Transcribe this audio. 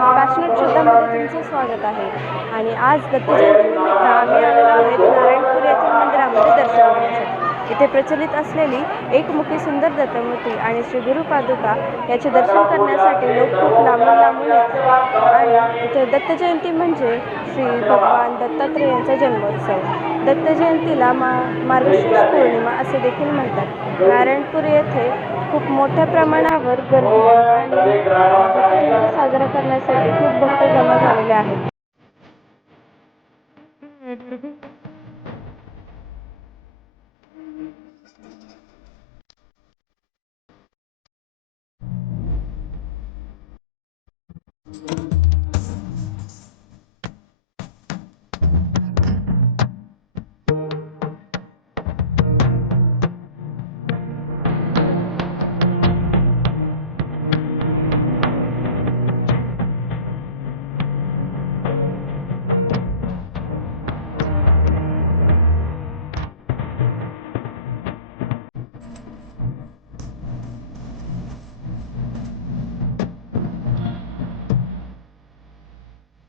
Passionate श्रद्धामध्ये तुमचं स्वागत आहे. आणि आज दत्तजयंतीनिमित्त आम्ही आलेलो आहोत नारायणपूर येथील मंदिरामध्ये दर्शन घेण्यासाठी. इथे प्रचलित असलेली एकमुखी सुंदर दत्तमूर्ती आणि श्री गुरुपादुका याचे दर्शन करण्यासाठी लोक खूप लांबून लांबून येतात. आणि इथे दत्तजयंती म्हणजे श्री भगवान दत्तात्रय यांचा जन्मोत्सव. दत्तजयंतीला मार्गशीर्ष पौर्णिमा असे देखील म्हणतात. नारायणपूर येथे खूप मोठ्या प्रमाणावर गर्दी आणि दत्तजयंती साजरा करण्यासाठी खूप भक्त जमा झालेले आहेत.